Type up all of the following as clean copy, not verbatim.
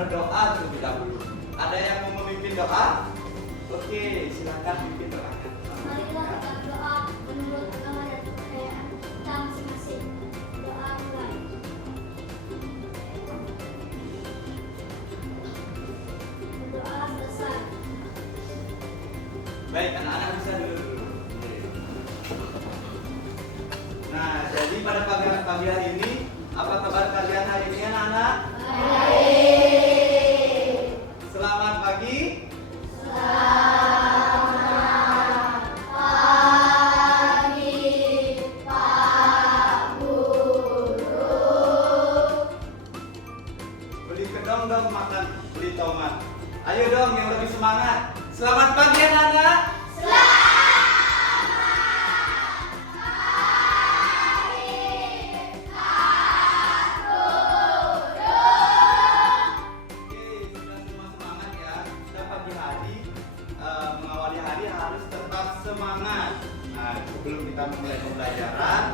berdoa terlebih dahulu. Ada yang mau memimpin doa? Oke, silakan pimpin doa. Marilah kita berdoa menurut agama dan kepercayaan kita masing-masing. Doa mulai. Berdoa selesai. Baik, anak-anak bisa dulu. Nah, jadi pada pagi hari ini, apa kabar kalian hari ini anak-anak? Baik. Selamat pagi. Selamat pagi, Pak Guru. Beli kedong dong makan beli tomat. Ayo dong yang lebih semangat. Selamat pagi anak-anak. Oke, sudah semua semangat ya. Kita pagi hari mengawali hari harus tetap semangat. Nah, sebelum kita memulai pembelajaran,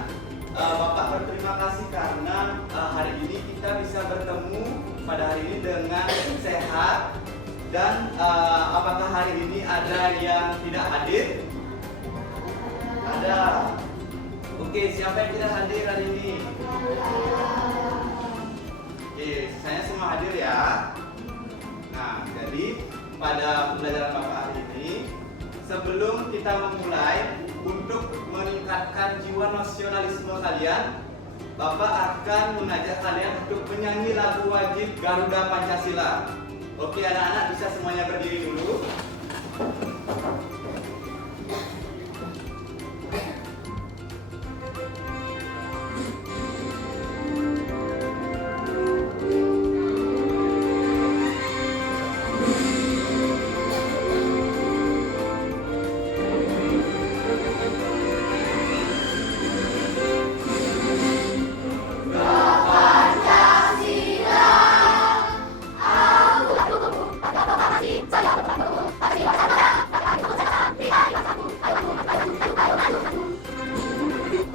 Bapak berterima kasih karena hari ini kita bisa bertemu pada hari ini dengan sehat. Dan apakah hari ini ada yang tidak hadir? Ada. Oke, siapa yang tidak hadir hari ini? Oke, saya semua hadir ya. Nah, jadi pada pembelajaran Bapak hari ini, sebelum kita memulai untuk meningkatkan jiwa nasionalisme kalian, Bapak akan mengajak kalian untuk menyanyi lagu wajib Garuda Pancasila. Oke, anak-anak bisa semuanya berdiri dulu.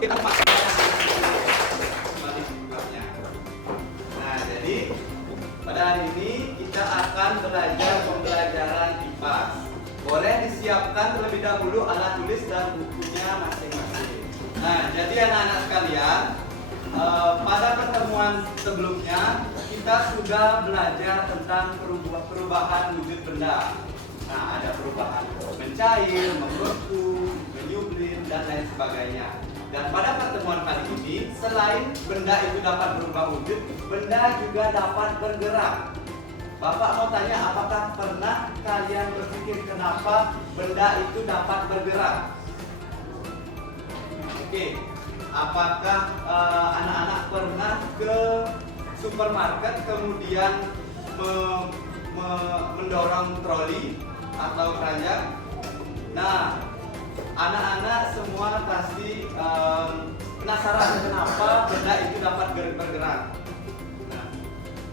Kita masuk kembali sebelumnya. Nah, jadi pada hari ini kita akan belajar pembelajaran IPA. Boleh disiapkan terlebih dahulu alat tulis dan bukunya masing-masing. Nah, jadi anak-anak sekalian, pada pertemuan sebelumnya kita sudah belajar tentang perubahan wujud benda. Nah, ada perubahan mencair, membeku, menyublim, dan lain sebagainya. Dan pada pertemuan kali ini, selain benda itu dapat berubah wujud, benda juga dapat bergerak. Bapak mau tanya, apakah pernah kalian berpikir kenapa benda itu dapat bergerak? Oke, apakah anak-anak pernah ke supermarket kemudian mendorong troli atau keranjang? Nah, anak-anak semua pasti penasaran kenapa benda itu dapat bergerak. Nah,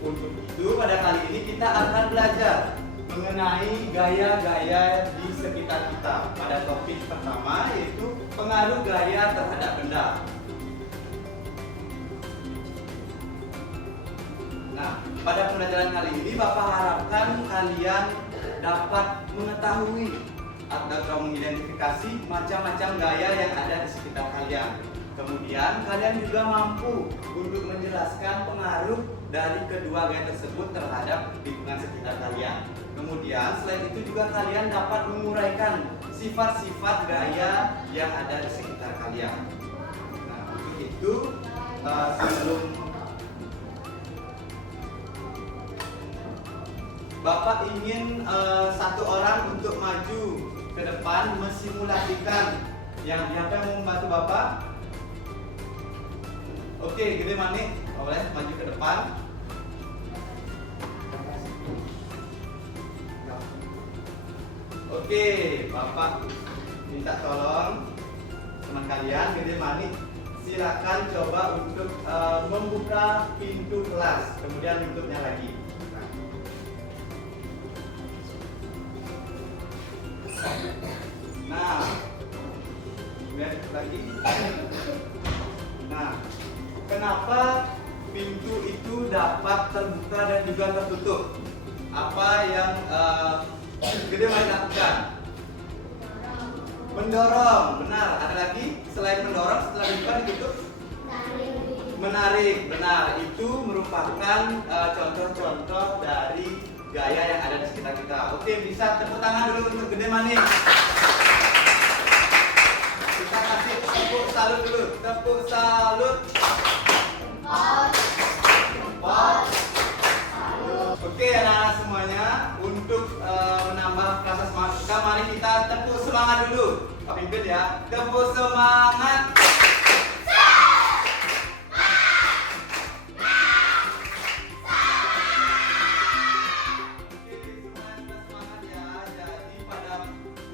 untuk itu pada kali ini kita akan belajar mengenai gaya-gaya di sekitar kita. Pada topik pertama yaitu pengaruh gaya terhadap benda. Nah, pada pembelajaran kali ini Bapak harapkan kalian dapat mengetahui atau mengidentifikasi macam-macam gaya yang ada di sekitar kalian. Kemudian kalian juga mampu untuk menjelaskan pengaruh dari kedua gaya tersebut terhadap lingkungan sekitar kalian. Kemudian selain itu juga kalian dapat menguraikan sifat-sifat gaya yang ada di sekitar kalian. Nah, untuk itu sebelum Bapak ingin satu orang untuk maju ke depan mensimulasikan. Yang siapa yang mau membantu Bapak? Oke, Gede Manik, boleh maju ke depan. Oke, Bapak minta tolong teman kalian, Gede Manik, silakan coba untuk membuka pintu kelas, kemudian tutupnya lagi. Nah, kemudian lagi. Nah, kenapa pintu itu dapat terbuka dan juga tertutup. Apa yang Gede Manik lakukan? Mendorong, benar. Ada lagi selain mendorong, setelah dibuka ditutup? Menarik, benar. Itu merupakan contoh-contoh dari gaya yang ada di sekitar kita. Oke, bisa tepuk tangan dulu untuk Gede Manik. Kita kasih tepuk salut dulu. Tepuk salut. Oke, anak-anak semuanya, untuk menambah rasa semangat kita, mari kita tepuk semangat dulu. Pak Pimpin ya, tepuk semangat.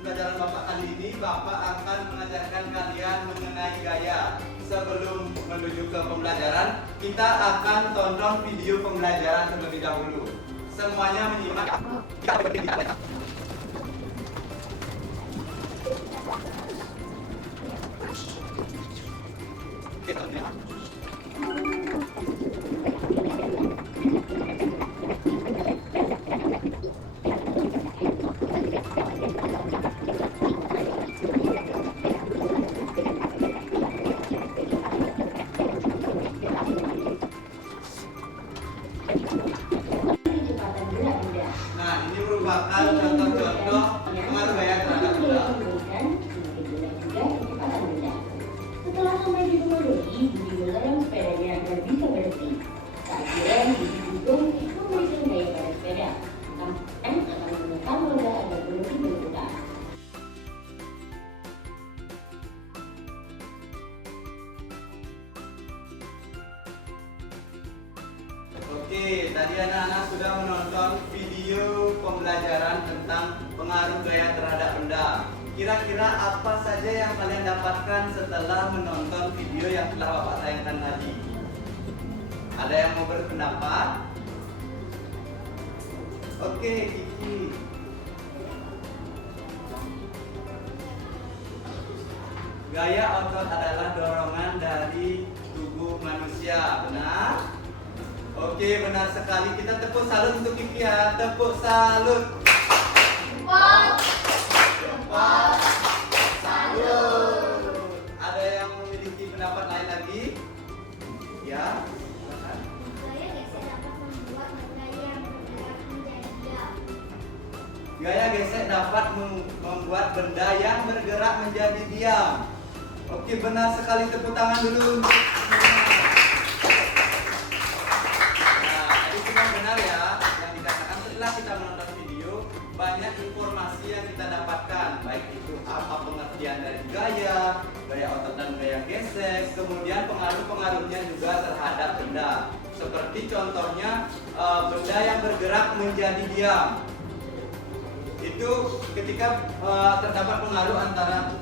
Pembelajaran Bapak kali ini, Bapak akan mengajarkan kalian mengenai gaya. Sebelum menuju ke pembelajaran, kita akan tonton video pembelajaran terlebih dahulu. Semuanya menyimak. Nah, ini merupakan contoh-contoh pengaruh gaya terhadap benda. Setelah sampai di rumah Dodi, Budi melarang sepedanya agar bisa berhenti. Tak kira Budi juga memberikan gaya pada sepeda. Tampan akan menekan roda agar berhenti berputar. Oke, tadi anak-anak sudah menonton video pembelajaran tentang pengaruh gaya terhadap benda. Kira-kira apa saja yang kalian dapatkan setelah menonton video yang telah Bapak tayangkan tadi? Ada yang mau berpendapat? Oke, Kiki. Gaya otot adalah dorongan dari tubuh manusia, benar? Oke, benar sekali. Kita tepuk salut untuk Kiki ya. Tepuk salut. Salut. Ada yang memiliki pendapat lain lagi? Ya. Silakan. Gaya gesek dapat membuat benda yang bergerak menjadi diam. Oke, benar sekali. Tepuk tangan dulu. Benar ya, yang dikatakan setelah kita menonton video, banyak informasi yang kita dapatkan, baik itu apa pengertian dari gaya otot dan gaya gesek, kemudian pengaruh-pengaruhnya juga terhadap benda. Seperti contohnya benda yang bergerak menjadi diam. Itu ketika terdapat pengaruh antara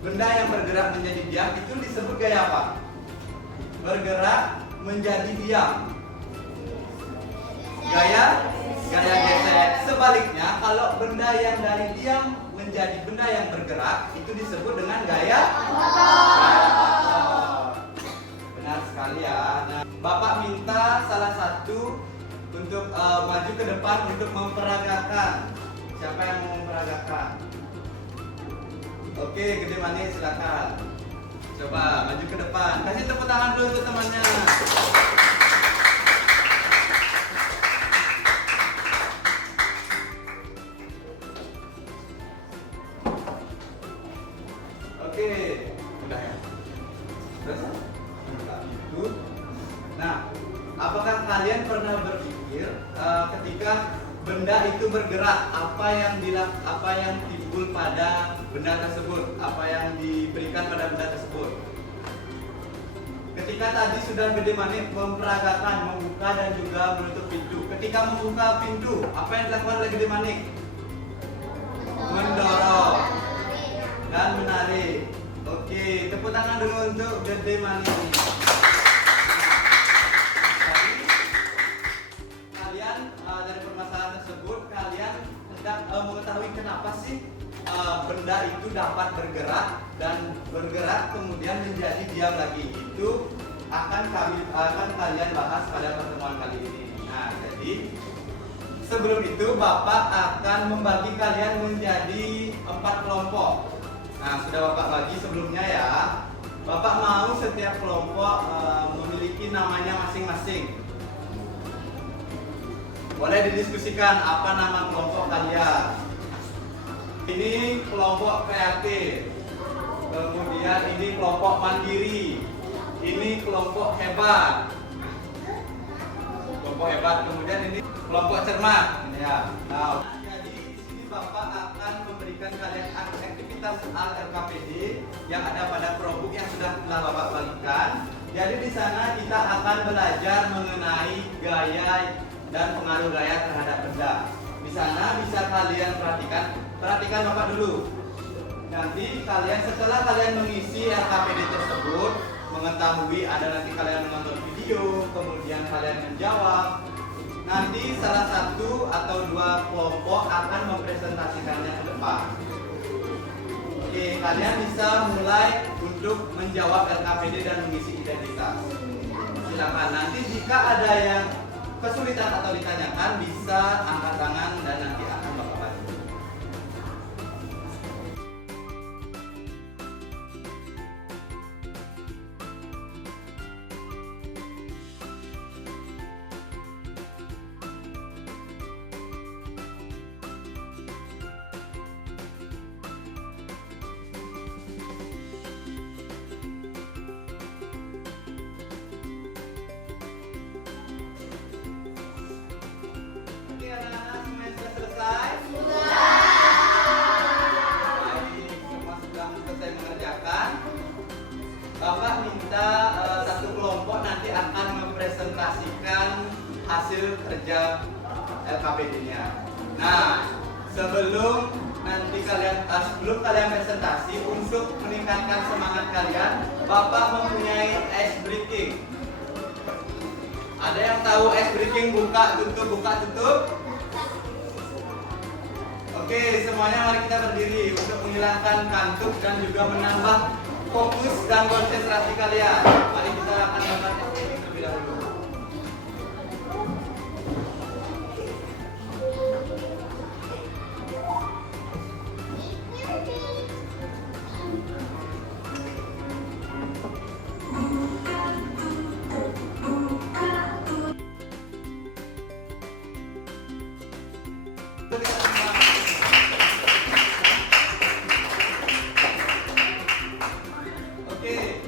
benda yang bergerak menjadi diam, itu disebut gaya apa? Bergerak menjadi diam. Gaya gesek. Sebaliknya, kalau benda yang dari diam menjadi benda yang bergerak, itu disebut dengan gaya otot. Benar sekali ya. Nah, Bapak minta salah satu untuk maju ke depan untuk memperagakan. Siapa yang mau memperagakan? Oke, Gede Manik, silakan. Coba maju ke depan. Kasih tepuk tangan dulu untuk temannya. Oke, udah ya. Terus, itu. Nah, apakah kalian pernah berpikir ketika benda itu bergerak, apa yang timbul pada benda tersebut, apa yang diberikan pada benda tersebut? Ketika tadi sudah Gede Manik memperagakan, membuka dan juga menutup pintu. Ketika membuka pintu, apa yang dilakukan oleh Gede Manik? Mendorong dan menarik. Oke, tepuk tangan dulu untuk Gede Manik. Jadi, kalian dari permasalahan tersebut, kalian hendak mengetahui kenapa sih benda itu dapat bergerak dan bergerak kemudian menjadi diam lagi. Itu akan kalian bahas pada pertemuan kali ini. Nah, jadi sebelum itu Bapak akan membagi kalian menjadi 4 kelompok. Nah, sudah Bapak bagi sebelumnya ya. Bapak mau setiap kelompok memiliki namanya masing-masing. Boleh didiskusikan apa nama kelompok kalian. Ini kelompok kreatif. Kemudian ini kelompok mandiri. Ini kelompok hebat. Kelompok hebat. Kemudian ini kelompok cermat. Ini ya. Nah, jadi di sini Bapak akan memberikan kalian aktivitas LKPD yang ada pada Chromebook yang sudah telah Bapak bagikan. Jadi di sana kita akan belajar mengenai gaya dan pengaruh gaya terhadap benda. Di sana bisa kalian perhatikan Bapak dulu. Nanti setelah kalian mengisi LKPD tersebut, mengetahui ada nanti kalian menonton video, kemudian kalian menjawab. Nanti salah satu atau 2 kelompok akan mempresentasikannya ke depan. Oke, kalian bisa mulai untuk menjawab LKPD dan mengisi identitas. Silakan. Nanti jika ada yang kesulitan atau ditanyakan, bisa angkat tangan dan nanti akan Bapak bantu. Oke, anak-anak semuanya sudah selesai? Baik, semua sudah selesai mengerjakan. Bapak minta satu kelompok nanti akan mempresentasikan hasil kerja LKPD-nya. Nah, sebelum kalian presentasi, untuk meningkatkan semangat kalian, Bapak mempunyai ice breaking. Ada yang tahu ice breaking buka tutup? Oke, semuanya mari kita berdiri untuk menghilangkan kantuk dan juga menambah fokus dan konsentrasi kalian. Mari kita akan melakukan ice breaking terlebih dahulu. Oke.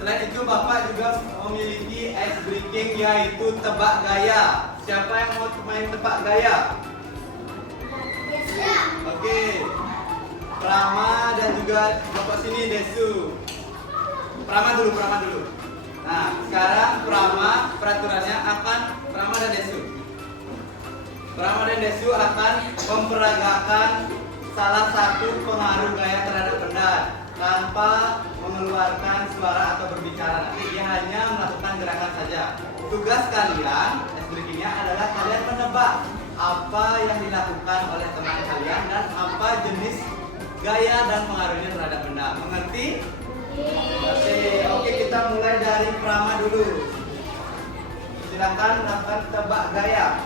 Selain itu Bapak juga memiliki ice breaking, yaitu tebak gaya. Siapa yang mau main tebak gaya? Oke. Prama dan juga Bapak sini Desu. Prama dulu. Nah, sekarang peraturannya akan Prama dan Desu akan memperagakan salah satu pengaruh gaya terhadap benda tanpa mengeluarkan suara atau berbicara. Nanti dia hanya melakukan gerakan saja. Tugas kalian, ice breakingnya adalah kalian menebak apa yang dilakukan oleh teman kalian dan apa jenis gaya dan pengaruhnya terhadap benda. Mengerti? Oke, kita mulai dari Prama dulu. Silakan melakukan tebak gaya.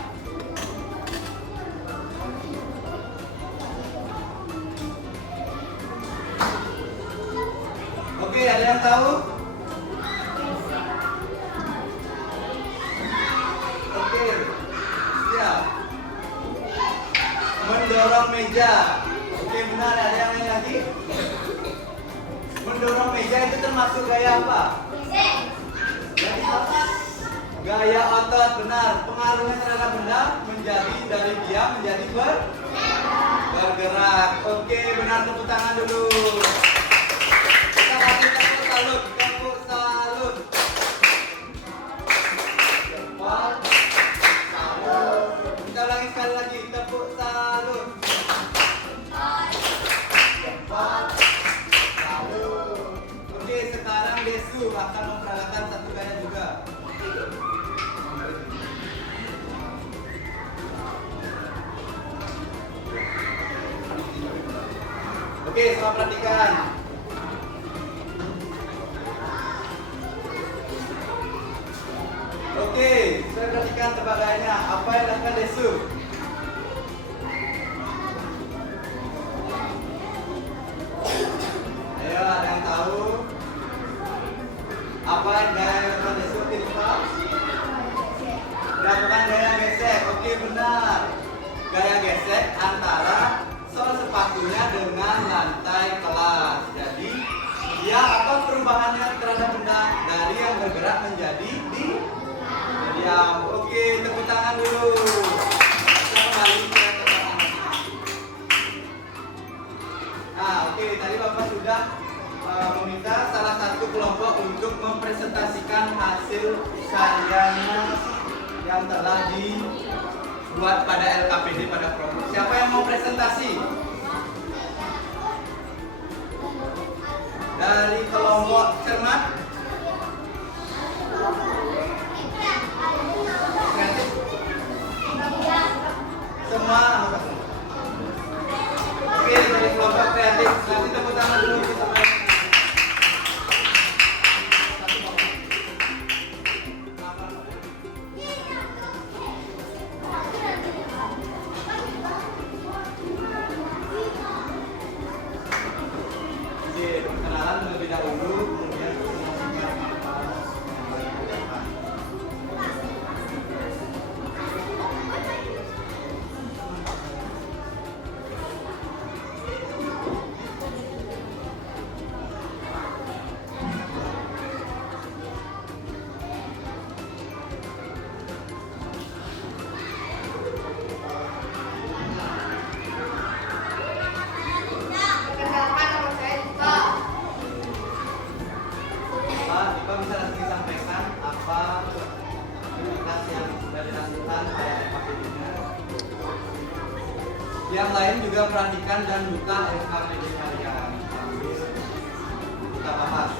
Oke, ada yang tahu? Oke, siap. Mendorong meja. Oke, benar. Ada yang lain lagi? Mendorong meja itu termasuk gaya apa? Gaya otot, benar. Pengaruhnya terhadap benda menjadi dari diam menjadi bergerak. Oke, benar, tepuk tangan dulu. Kita kasih tepuk salut. Salut. Kita ulangi sekali lagi, tepuk salut. Oke, sekarang Desu akan memperagakan satu gaya juga. Oke, Coba perhatikan. Oke, saya perhatikan tebak-gayanya. Apa yang dilakukan Desu? Ayo, ada yang tahu? Apa gaya yang dilakukan Desu? Tirta? Dilakukan gaya gesek. Oke, benar. Gaya gesek antara sol sepatunya dengan lantai kelas. Jadi dia apa perubahannya terhadap benda dari yang bergerak menjadi diam. Oke, tepuk tangan dulu. Kita kembali ke tebakan. Nah, oke, tadi Bapak sudah meminta salah satu kelompok untuk mempresentasikan hasil karyanya yang telah dibuat pada LKPD pada program. Siapa yang mau presentasi? Dari kelompok cermat? Kreatif? Semua anggota kelompok. Oke, dari kelompok kreatif. Nanti tepuk tangan dulu kita. Perkenalan terlebih dahulu, kemudian menyaksikan apa yang dilakukan. Bapak bisa langsung sampaikan apa aktivitas yang sudah dilakukan oleh LKPD-nya. Yang lain juga perhatikan dan buka LKPD kalian. Kita bahas.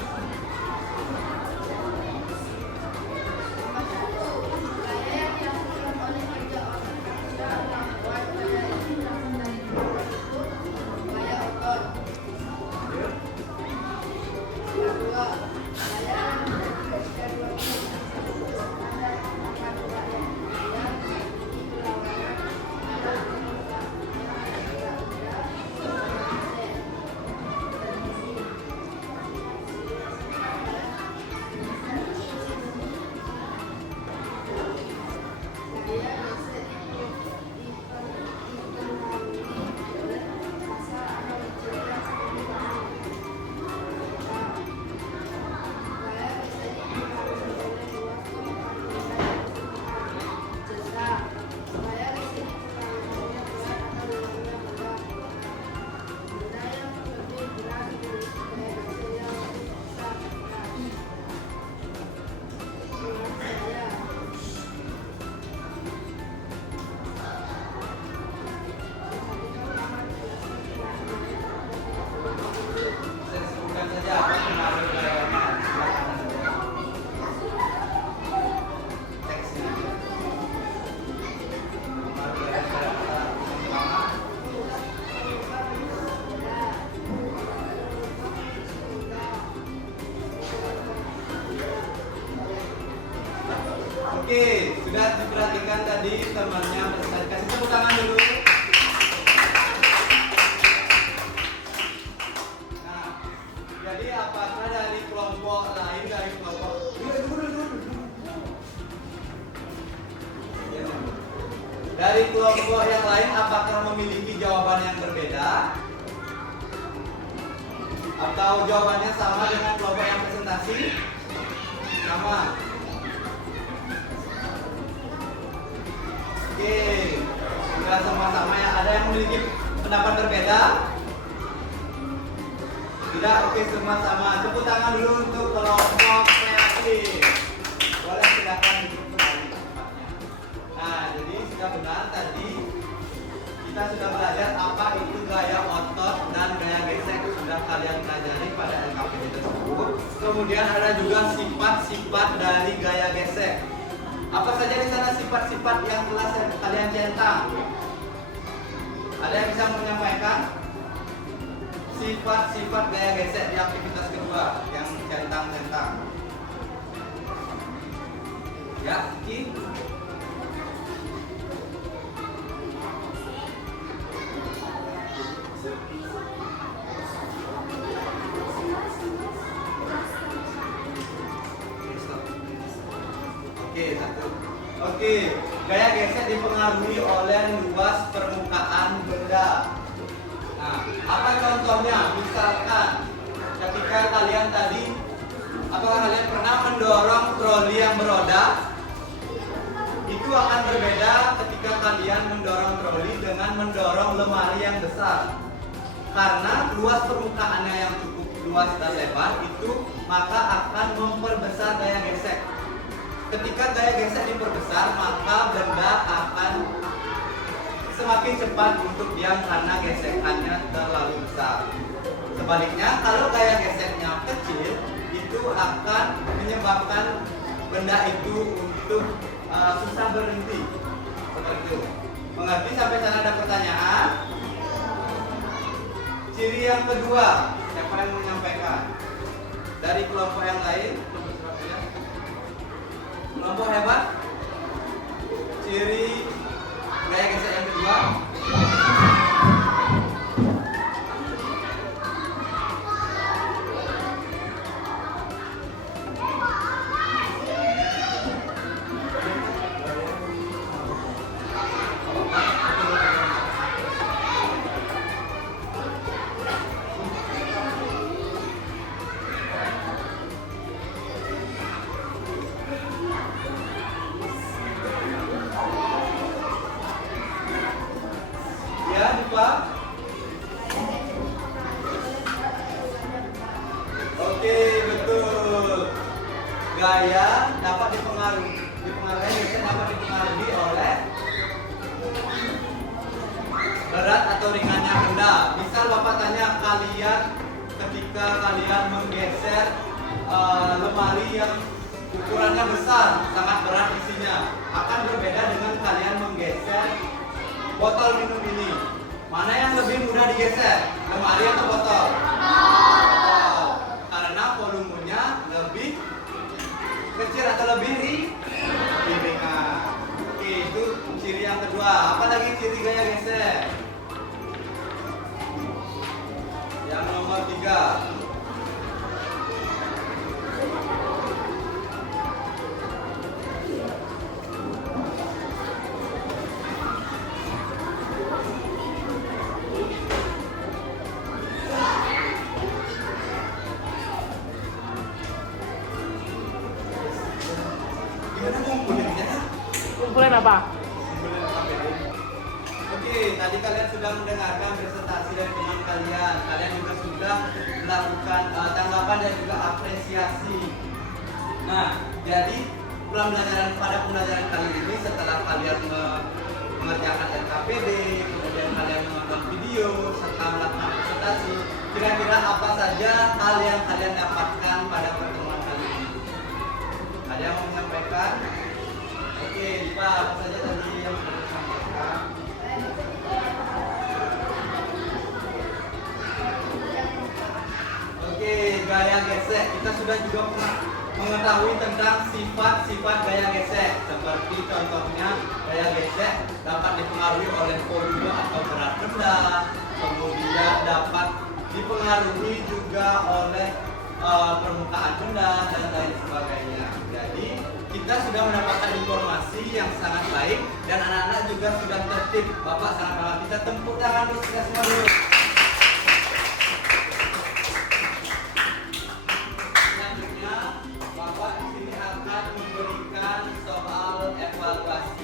Oke, sudah diperhatikan tadi temannya presentasi. Kasih tepuk tangan dulu. Nah, jadi apakah dari kelompok lain, dari kelompok dari kelompok yang lain apakah memiliki jawaban yang berbeda? Atau jawabannya sama dengan kelompok yang presentasi? Sama. Oke, sudah sama-sama ya. Ada yang memiliki pendapat berbeda? Tidak, oke semua sama. Tepuk tangan dulu untuk kelompok kreatif. Boleh silakan duduk kembali tempatnya. Nah, jadi sudah benar tadi kita sudah belajar apa itu gaya otot dan gaya gesek, sudah kalian pelajari pada LKPD tersebut. Kemudian ada juga sifat-sifat dari gaya gesek. Apa saja di sana sifat-sifat yang telah kalian centang? Ada yang bisa menyampaikan? sifat-sifat gaya gesek di aktivitas kedua yang centang-centang. Ya, Ki. Oke, satu. Oke, gaya gesek dipengaruhi oleh luas permukaan benda. Nah, apa contohnya? Misalkan ketika kalian tadi, apakah kalian pernah mendorong troli yang beroda? Itu akan berbeda ketika kalian mendorong troli dengan mendorong lemari yang besar. Karena luas permukaannya yang cukup luas dan lebar itu maka akan memperbesar gaya gesek. Ketika gaya gesek diperbesar, maka benda akan semakin cepat untuk diam karena gesekannya terlalu besar. Sebaliknya, kalau gaya geseknya kecil, itu akan menyebabkan benda itu untuk susah berhenti. Seperti itu. Mengerti sampai sana? Ada pertanyaan? Ciri yang kedua, siapa yang menyampaikan? Dari kelompok yang lain? Kelompok hebat? Ciri gaya gesek yang kedua? Ya, lupa. Oke, betul. Gaya dapat dipengaruhi oleh berat atau ringannya benda. Misal Bapak tanya kalian ketika kalian menggeser lemari yang ukurannya besar, sangat berat isinya, akan berbeda dengan kalian menggeser botol minum ini. Mana yang lebih mudah digeser? Lemari atau botol? Botol. Karena volumenya lebih kecil atau lebih ringan. Oke, itu ciri yang kedua. Apa lagi ciri gaya geser? Yang nomor 3. Gimana ngumpulinnya? Kumpulan apa? Oke, tadi kalian sudah mendengarkan presentasi dari teman kalian. Kalian juga sudah melakukan tanggapan dan juga apresiasi. Nah, jadi pada pembelajaran kali ini setelah kalian mengerjakan RKPD, kemudian kalian menonton video serta melakukan presentasi, kira-kira apa saja hal yang kalian dapatkan pada pertemuan kali ini? Ada yang mau menyampaikan? Oke, Dipa, apa saja tadi yang sudah disampaikan? Oke, gaya gesek. Kita sudah juga pernah mengetahui tentang sifat-sifat gaya gesek. Seperti contohnya, gaya gesek dapat dipengaruhi oleh volume atau berat benda. Kemudian dapat dipengaruhi juga oleh permukaan benda dan lain sebagainya. Jadi kita sudah mendapatkan informasi yang sangat baik dan anak-anak juga sudah tertib. Bapak sangat bangga. Kita tepuk tangan untuk kita semua dulu. Selanjutnya Bapak di sini akan memberikan soal evaluasi.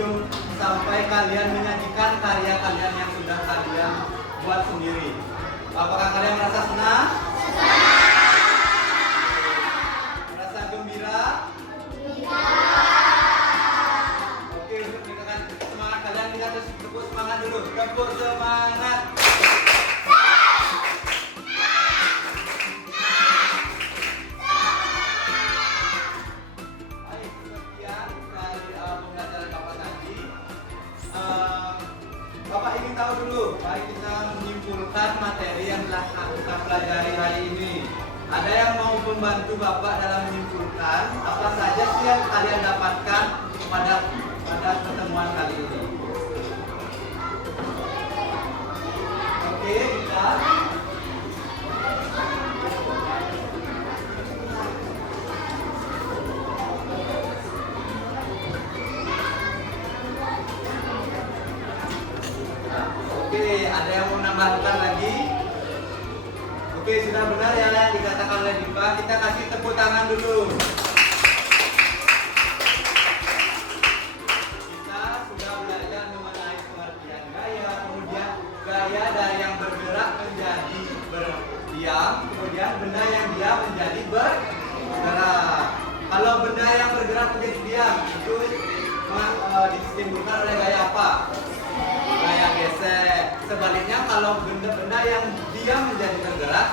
video sampai kalian menyajikan karya kalian yang sudah kalian buat sendiri. Apakah kalian merasa senang? Merasa gembira? Oke, untuk meningkatkan semangat kalian, kita harus tepuk semangat dulu. Tepuk semangat. Baik, sekian dari pembelajaran Bapak tadi. Bapak ingin tahu dulu, mari kita menyimpulkan materi yang telah kita pelajari hari ini. Ada yang mau membantu Bapak dalam menyimpulkan apa saja sih yang kalian dapatkan pada pertemuan kali ini? Oke, kita. Oke, ada yang mau menambahkan lagi? Oke, sudah benar ya yang dikatakan oleh Diva. Kita kasih tepuk tangan dulu. Kita sudah belajar mengenai pengertian gaya, kemudian gaya dari yang bergerak menjadi berdiam, kemudian benda yang diam menjadi bergerak. Kalau benda yang bergerak menjadi diam, itu ditimbulkan oleh gaya apa? Gaya gesek. Sebaliknya kalau benda-benda yang diam menjadi bergerak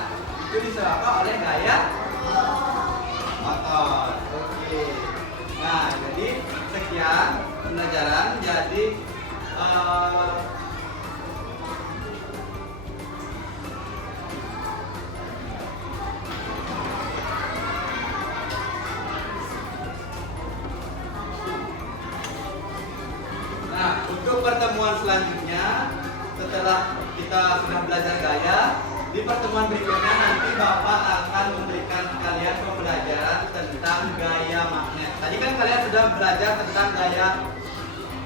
itu disebabkan oleh gaya otot. Oke. Nah, jadi sekian pembelajaran. Jadi untuk pertemuan selanjutnya, setelah kita sudah belajar gaya, di pertemuan berikutnya nanti Bapak akan memberikan kalian pembelajaran tentang gaya magnet. Tadi kan kalian sudah belajar tentang gaya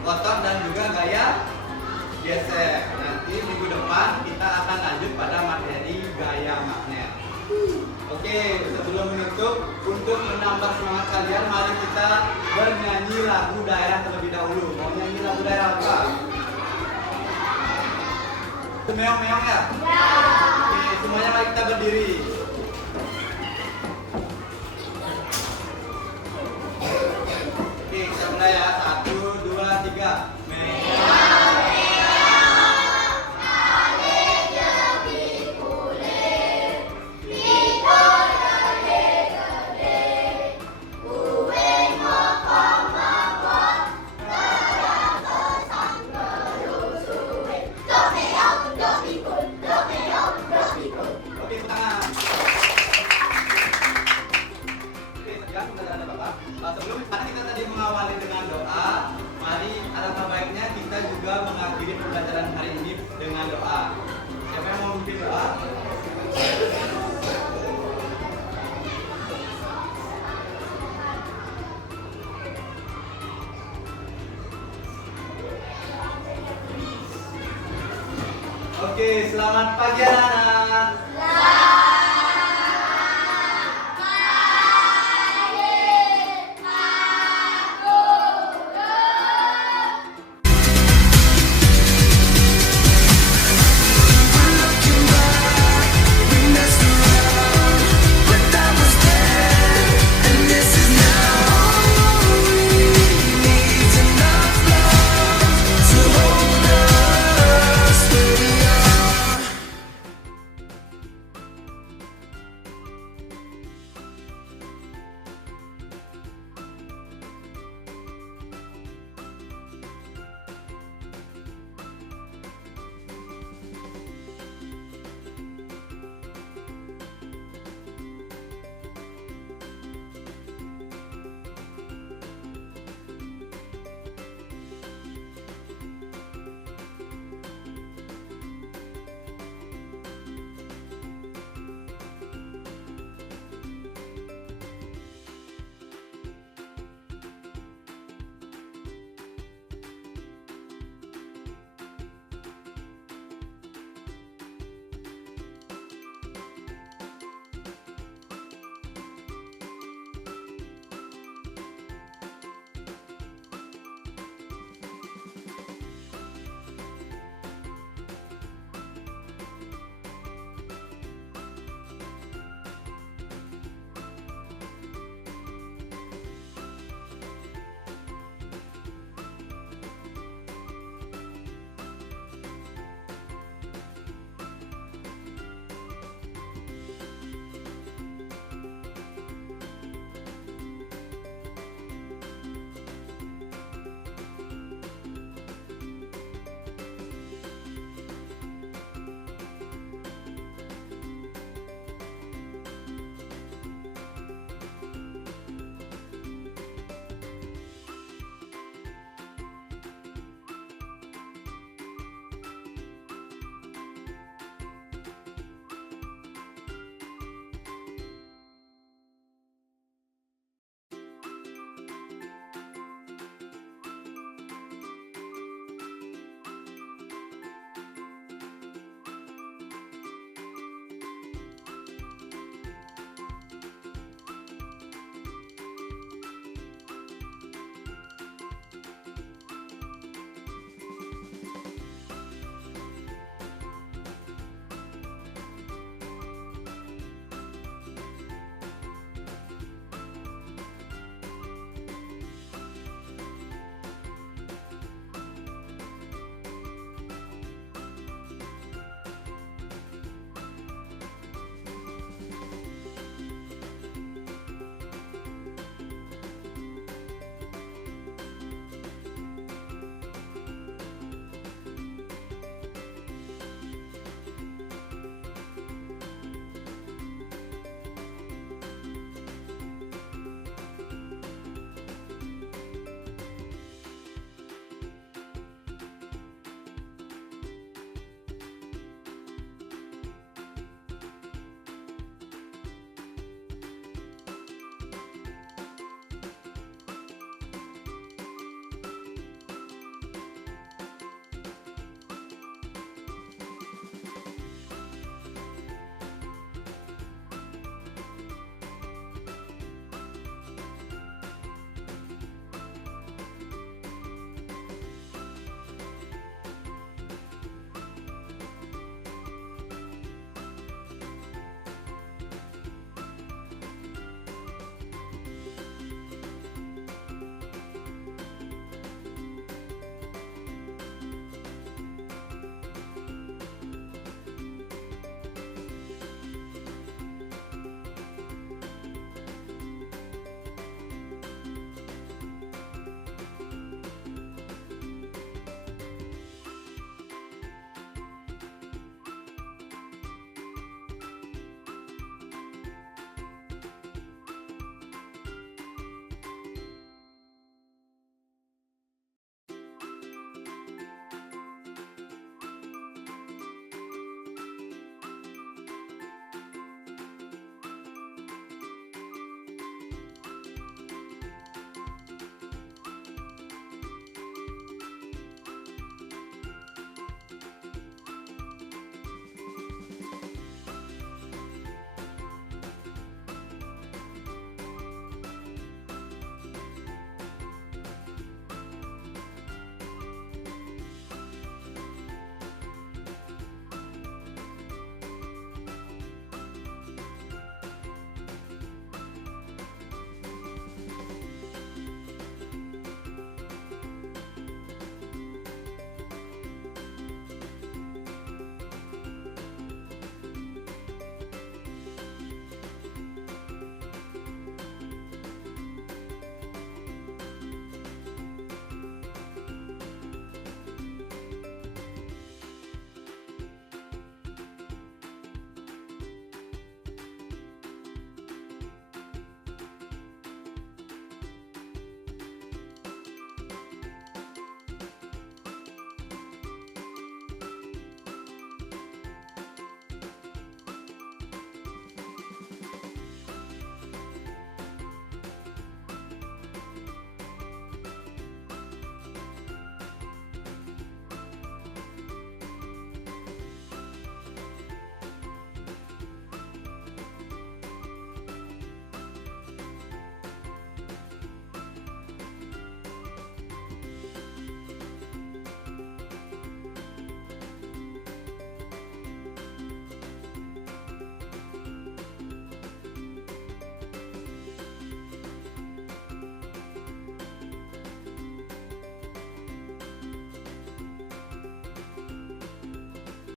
otot dan juga gaya gesek. Nanti minggu depan kita akan lanjut pada materi gaya magnet. Oke, sebelum menutup, untuk menambah semangat kalian, mari kita bernyanyi lagu daerah terlebih dahulu. Mau nyanyi lagu daerah apa? Meong-meong ya? Ya. Oke, semuanya mari kita berdiri. Oke, kita mulai ya. 1, 2, 3. Meong. Sebelum kita tadi mengawali dengan doa, mari alangkah baiknya kita juga mengakhiri pembelajaran hari ini dengan doa. Siapa yang mau memimpin doa? Oke, selamat pagi anak-anak.